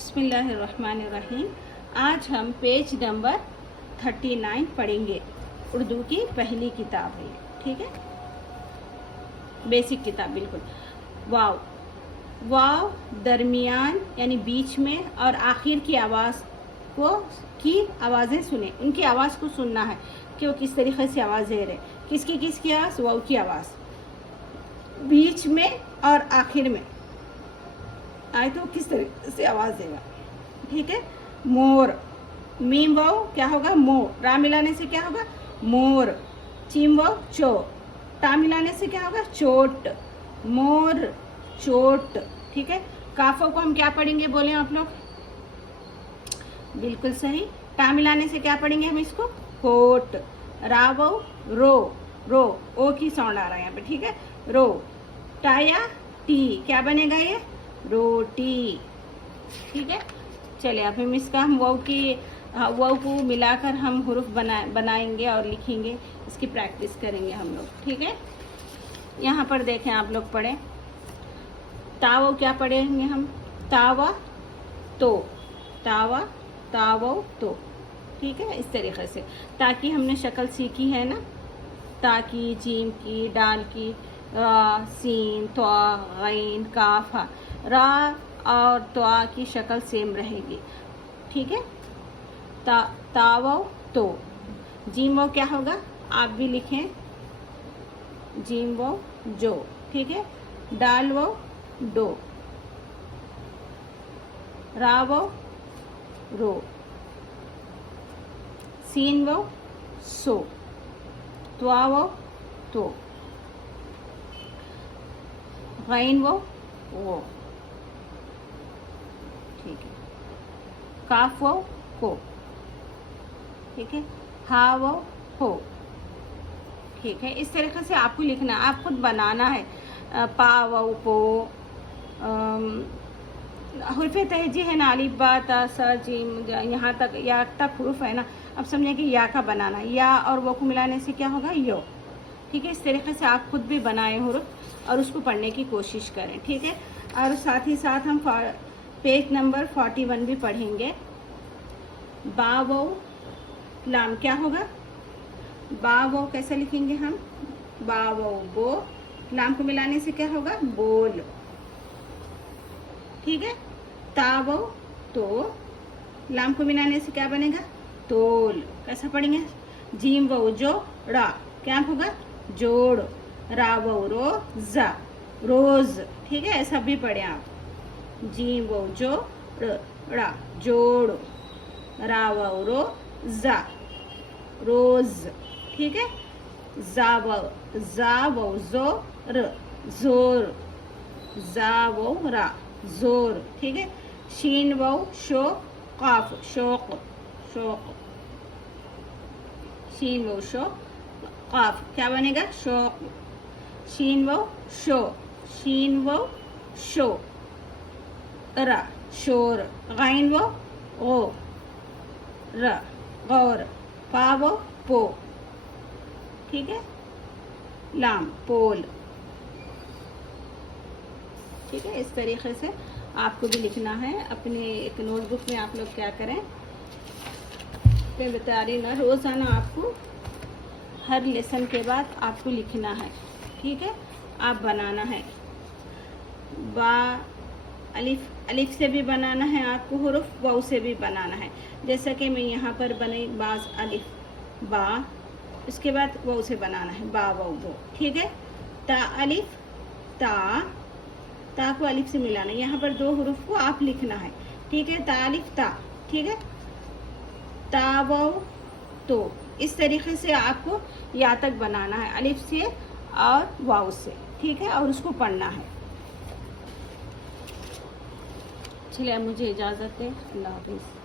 बिस्मिल्लाहिर्रहमानिर्रहीम। आज हम पेज नंबर 39 पढ़ेंगे। उर्दू की पहली किताब है, ठीक है, बेसिक किताब बिल्कुल। वाव, वाव दरमियान यानी बीच में और आखिर की आवाज़ की आवाज़ें सुने, उनकी आवाज़ को सुनना है कि वो किस तरीके से आवाज़ दे रहे। किसकी आवाज़? वाव की आवाज़ बीच में और आखिर में आए तो किस तरीके से आवाज़ देगा, ठीक है। मोर, मीम वाव क्या होगा? मो, रा मिलाने से क्या होगा? मोर। चीम वाव चो, टा मिलाने से क्या होगा? चोट, मोर चोट, ठीक है। काफों को हम क्या पढ़ेंगे, बोले आप लोग? बिल्कुल सही। टा मिलाने से क्या पढ़ेंगे हम इसको? कोट। रा वाव रो, रो, ओ की साउंड आ रहा है यहाँ पे, ठीक है। रो। टाया टी, क्या बनेगा ये? रोटी, ठीक है। चलिए अब हम इसका वाव को मिलाकर हम हुरूफ बनाएंगे और लिखेंगे, इसकी प्रैक्टिस करेंगे हम लोग, ठीक है। यहाँ पर देखें, आप लोग पढ़ें। तावा क्या पढ़ेंगे हम? तावा तो, तावा तावा तो, ठीक है। इस तरीके से, ताकि हमने शक्ल सीखी है ना, ताकि, जीम की, डाल की, सीन, त्वा, गैन, काफ, रा और त्वा की शक्ल सेम रहेगी, ठीक है। तावो तो, जीम वो क्या होगा? आप भी लिखें, जीम वो जो, ठीक है। डाल वो डो, रा वो रो, सीन वो सो, त्वा वो तो, गैन वो ठीक है। काफ वो को, ठीक है। हा वो हो, ठीक है। इस तरीके से आपको लिखना, आप खुद बनाना है। पा वो पो, हुर्फ तहजी है ना, अलिफ बा ता सा जीम, यहाँ तक या तक हुरूफ है ना। अब समझे कि या का बनाना, या और वो को मिलाने से क्या होगा? यो, ठीक है। इस तरीके से आप खुद भी बनाए हुरूफ और उसको पढ़ने की कोशिश करें, ठीक है। और साथ ही साथ हम पेज नंबर 41 भी पढ़ेंगे। बा वो लाम क्या होगा? बा वो कैसे लिखेंगे हम? बा वो बो, लाम को मिलाने से क्या होगा? बोल, ठीक है। ता वो तो, लाम को मिलाने से क्या बनेगा? तोल। कैसा पढ़ेंगे? जीम वो जो, रा क्या होगा? जोड़। रा वो रो, जा, रोज, ठीक है। ऐसा भी पढ़े आप। जीम वो जो, रा जोड़, रा वो रो, जा रोज, ठीक है। जा वो जो, र जोर, जा वो रा जोर, ठीक है। शीन वो शो, काफ शोक, शोक, शीन वो शो, काफ क्या बनेगा? शोक। शीन वो शो, शीन वो शो, रा शोर, गैन वो गो, र गौर, पा वो पो, ठीक है। लाम पोल, ठीक है। इस तरीके से आपको भी लिखना है। अपने एक नोटबुक में आप लोग क्या करें, ना रोज़ाना आपको हर लेसन के बाद आपको लिखना है, ठीक है। आप बनाना है। बा अलिफ से भी बनाना है आपको हुरूफ, वाव से भी बनाना है। जैसा कि मैं यहाँ पर बनी बाज अलिफ बा, उसके बाद वाव से बनाना है, बा वाव वो, ठीक है। ता अलिफ ता को अलिफ से मिलाना है। यहाँ पर दो हुरूफ को आप लिखना है, ठीक है। ता अलिफ ता, ठीक है। ता वाव तो, इस तरीके से आपको या तक बनाना है, अलिफ से और वाव से, ठीक है। और उसको पढ़ना है। चलिए मुझे इजाज़त है। अल्लाह हाफिज़।